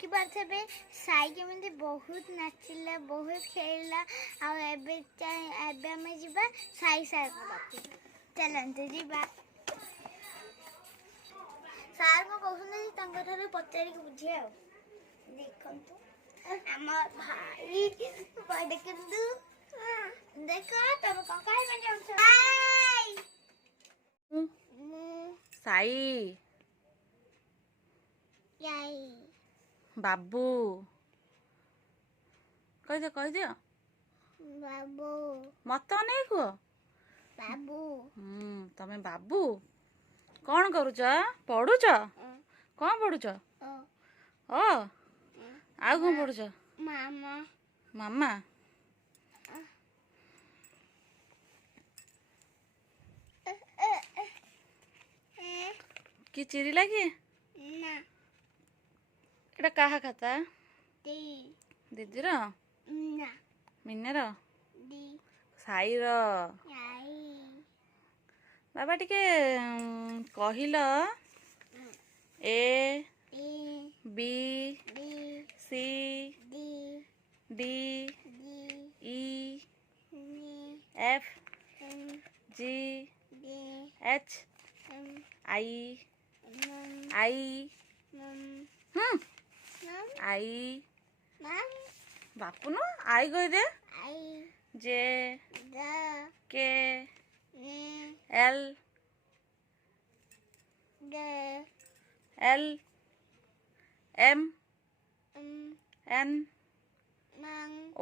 ଦେଖିପାରୁଥିବେ ସାଇ କେମିତି ବହୁତ ନାଚିଲା ବହୁତ ଖେଳିଲା। ଆଉ ଏବେ ଆମେ ଯିବା ସାଇ ସାର୍ଙ୍କ ପାଖକୁ। ଚାଲନ୍ତୁ ଯିବା। ସାର୍ କଣ କହୁଛନ୍ତି ତାଙ୍କଠାରୁ ପଚାରିକି ବୁଝିବା ଆଉ। ଦେଖନ୍ତୁ ଆମ ଭାଇ ଦେଖନ୍ତୁ ଦେଖ ତମେ କଣ ଖାଇବା ଯାଉଛ? ସାଇ ବାବୁ କହିଦିଅ ବାବୁ ମତେ ଅନେଇ କୁହ। ବାବୁ ତମେ ବାବୁ କଣ କରୁଛ? ପଢୁଛ? କଣ ପଢୁଛ? ଆଉ କଣ ପଢୁଛ? ମାମା କି ଚିରିଲା କି? ଏଟା କାହା ଖାତା? ଦିଦିର? ମିନାର? ସାଇର? ବାବା ଟିକେ କହିଲ A B C D E F G H I Bapu ନ I କହିଦେ। J K L M N O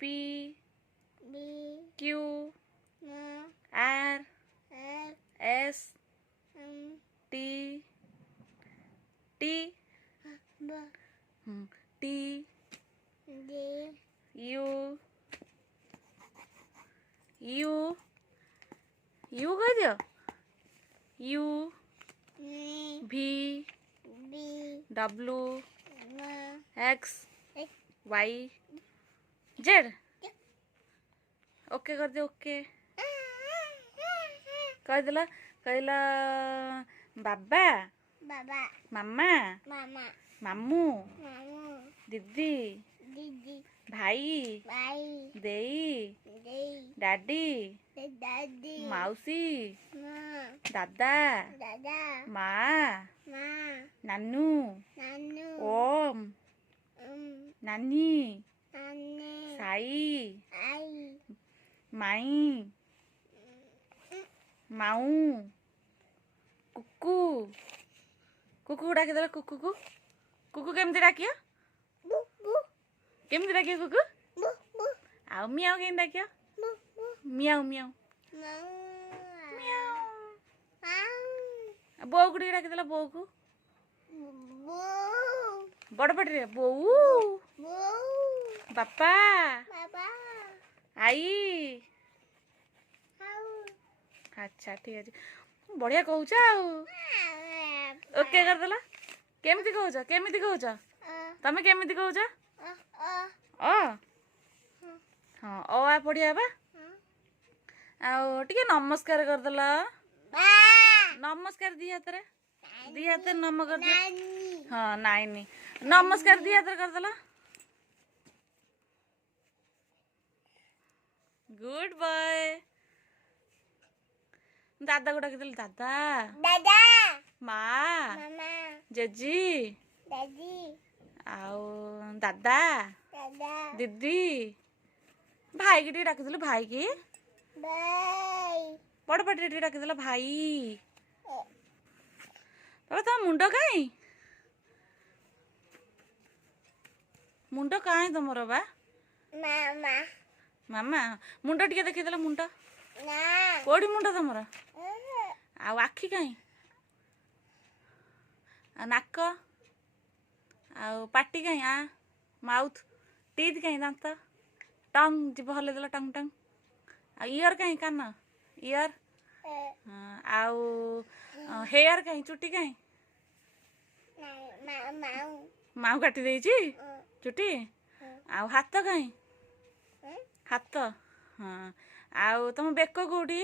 P Q R S T U କହିଦିଅ। U V W X Y Z okay କରିଦିଅ। ଓକେ କହିଲା ବାବା ମାମା ମାମୁଁ ଦିଦି ଭାଇ ଦେଇ ଡାଡି ମାଉସୀ ଦାଦା ମା ନାନୁ ଓମ୍ ନାନୀ ସାଇ ମାଇଁ ମାଉ କୁକୁ ଡାକିଦେଲ। କୁକୁ କେମିତି ଡାକିବ? କୁକୁ? ଆଉ ମିଆଉ କେମିତି ଡାକିବ? ମିଆଉ ବୋଉକୁ ଟିକେ ଡାକିଦେଲ। ବୋଉକୁ ବଡ ପାଟିରେ ବୋଉ ବାପା ଆଈ। ଆଚ୍ଛା ଠିକ ଅଛି ବଢିଆ କହୁଛ ଆଉ। ଓକେ କରିଦେଲ। କେମିତି କହୁଛ? ତମେ କେମିତି କହୁଛ? ହଁ ଅ ଆ ପଢିଆ ବା। ଆଉ ଟିକେ ନମସ୍କାର କରିଦେଲ। ନମସ୍କାର ଦି ହାତରେ ନମ କରିଦିଅ। ହଁ ନାଇନି ନମସ୍କାର ଦି ହାତରେ କରିଦେଲ। Good boy. ଦାଦାକୁ ଡାକିଦେଲି। ଦାଦା ମା ଜେଜି ଆଉ ଦାଦା ଦିଦି ଭାଇକି ଟିକେ ଡାକିଦେଲୁ। ଭାଇକି ବଡ ପାଟିରେ ଟିକେ ଡାକିଦେଲ। ଭାଇ ବାବା ତମ ମୁଣ୍ଡ କାଇଁ ତମର ବା? ମାମା ମୁଣ୍ଡ ଟିକେ ଦେଖେଇଦେଲ। ମୁଣ୍ଡ କୋଉଠି ମୁଣ୍ଡ ତମର? ଆଉ ଆଖି କାଇଁ? ଆଉ ନାକ ଆଉ ପାଟି କାଇଁ? ମାଉଥ ଟିଥ୍ କାଇଁ? ଦାନ୍ତ ଟଙ୍ଗ ଯିବ ହଲେଇଦେଲ। ଟଙ୍ଗ ଆଉ ଇୟର କାଇଁ? କାନ ଇୟର ଆଉ ହେୟାର କାଇଁ? ଚୁଟି କାଇଁ? ମାଉ କାଟି ଦେଇଛି ଚୁଟି। ଆଉ ହାତ କାଇଁ? ହାତ ଆଉ ତମ ବେକ କୋଉଠି?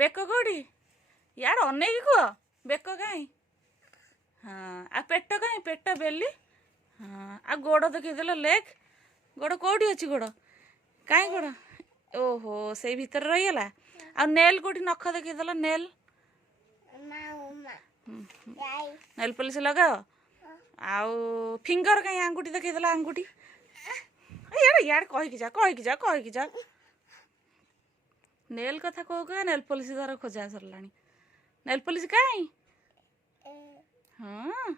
ବେକ କୋଉଠି? ଇଆଡେ ଅନେଇକି କୁହ। ବେକ କାଇଁ? हाँ आ पेट कहीं पेट बेली हाँ आ गोड़ देखीदेल लेग गोड़ कौटी अच्छी गोड़ कहीं गोड़ ओहो से भीतर रहीगला आ नेल कौटी नख देखीदेल नेल नेल पॉलिश लगाओ आउ फिंगर कहीं आंगुठी देखीदेल आंगुठी यार कहीकि जा नेल कथा कह नेल पॉलिश तार खोजा सरलानी नेल पॉलिश कहीं हाँ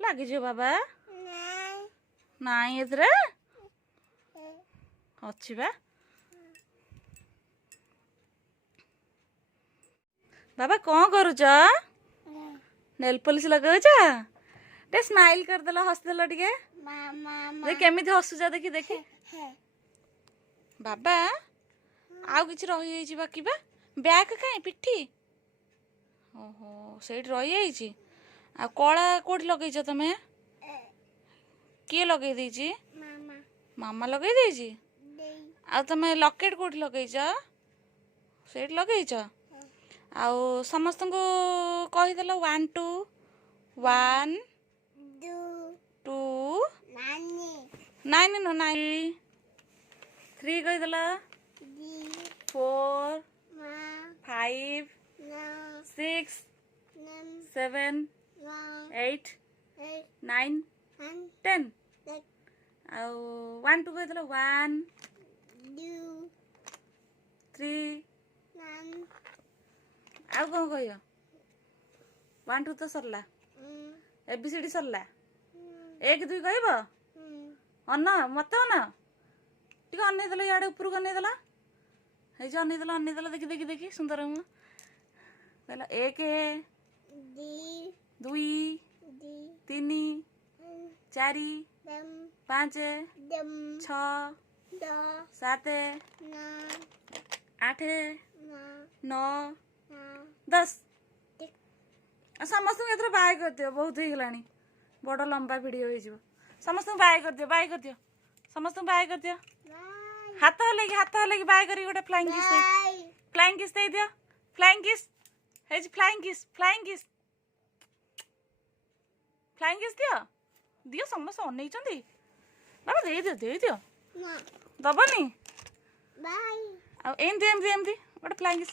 लगिज बाबा नाई एथरे अच्छी बा बाबा कौन करुच नेल पॉलिश लगाउच टे स्माइल करदेल हसदेल टिके देख केमिति हसुच देखी देखी बाबा आउ किछि रही जाइछि बाकी बा बैक काई पिठी ओहो सेठ रही जाइछि आ कला कोठी लगेइछ तमे किए लगे देइछि मामा लगे देइछि आ तमे लकेट कोठी लगेइछ सेठ लगेइछ आ समस्त को कहिदेल 1 2 1 2 9 नो 9 3 कहिदेल 4 5 6 7 8 9 10 ଆଉ 1 2 कहिदेल 1 3 आउ कौन कह 1 2 तो सरला एबीसीडी सरला 1 2 कहब अन मत अन टी अनईदेल इे उपरक अनईदेल ये अनईदेल देखी देखी देखी सुंदर मुँह कहला 1 2 3 4 5 6 7 8 9 10 समस्त एथर बाय कर दियो बहुत हो गलानी बड़ लंबा वीडियो हो समस्त बाय कर दियो समस्त बाय कर दियो हाथ हले बाय करी गोटे फ्लाइंग किस दे दियो फ्लाइंग किस दियो समस्त अनै बाबा दे दियो दबनी आ एमती गोटे फ्लाइंग किस